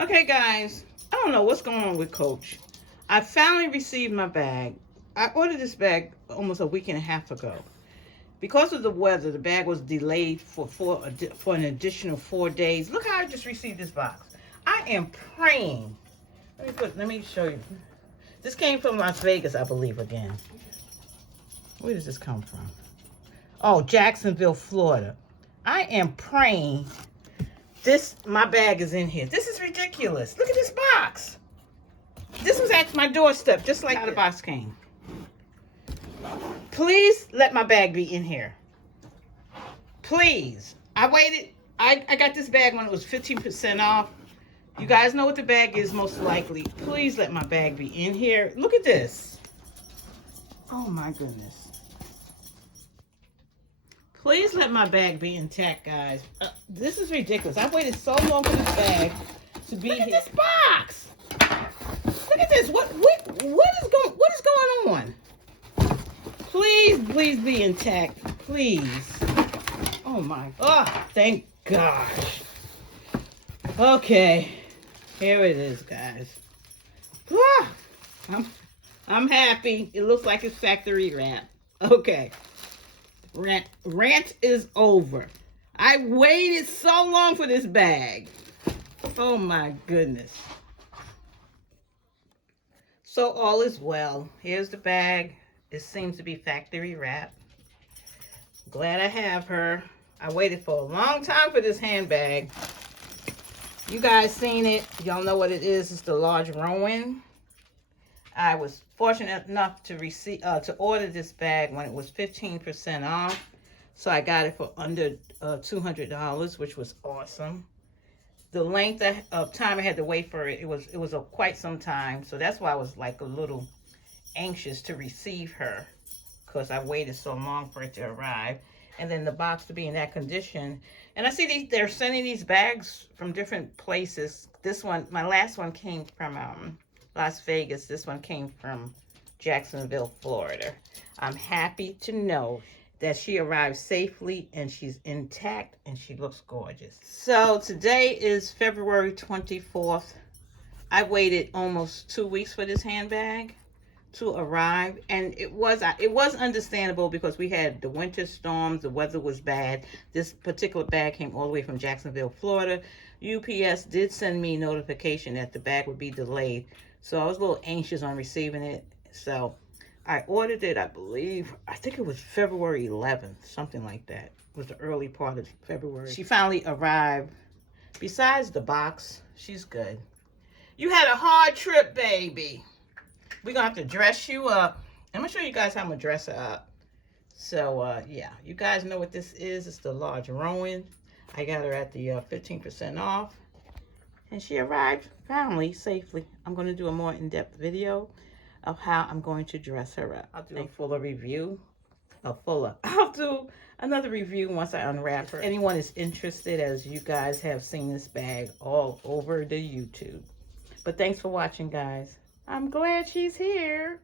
Okay, guys, I don't know what's going on with Coach. I finally received my bag. I ordered this bag almost a week and a half ago. Because of the weather, the bag was delayed for an additional 4 days. Look how I just received this box. I am praying. Let me show you. This came from Las Vegas, I believe, again. Where does this come from? Oh, Jacksonville, Florida. I am praying my bag is in here. This is ridiculous. Look at this box. This was at my doorstep, just like how the box came. Please let my bag be in here. Please. I waited. I got this bag when it was 15% off. You guys know what the bag is most likely. Please let my bag be in here. Look at this. Oh my goodness. Please let my bag be intact, guys. This is ridiculous. I waited so long for this bag to be here. Look at this box. Look at this. What is going on? Please be intact. Please. Oh my. Oh, thank gosh. Okay. Here it is, guys. Ah, I'm happy. It looks like it's factory wrap. Okay. Rant is over. I waited so long for this bag. Oh my goodness. So all is well. Here's the bag. It seems to be factory wrap. Glad I have her. I waited for a long time for this handbag. You guys seen it. Y'all know what it is. It's the large Rowan. I was fortunate enough to order this bag when it was 15% off. So I got it for under $200, which was awesome. The length of time I had to wait for it, it was quite some time. So that's why I was like a little anxious to receive her, because I waited so long for it to arrive. And then the box to be in that condition. And I see they're sending these bags from different places. This one, my last one came from Las Vegas. This one came from Jacksonville, Florida. I'm happy to know that she arrived safely and she's intact and she looks gorgeous. So today is February 24th. I waited almost 2 weeks for this handbag to arrive, and it was understandable because we had the winter storms, the weather was bad. This particular bag came all the way from Jacksonville, Florida. UPS did send me notification that the bag would be delayed, so I was a little anxious on receiving it. So I ordered it, I think it was February 11th, something like that. It was the early part of February. She finally arrived. Besides the box, she's good. You had a hard trip, baby. We're going to have to dress you up. I'm going to show you guys how I'm going to dress her up. So, yeah, you guys know what this is. It's the large Rowan. I got her at the 15% off. And she arrived finally, safely. I'm going to do a more in-depth video of how I'm going to dress her up. I'll do a fuller review. I'll do another review once I unwrap her. If anyone is interested, as you guys have seen this bag all over the YouTube. But thanks for watching, guys. I'm glad she's here.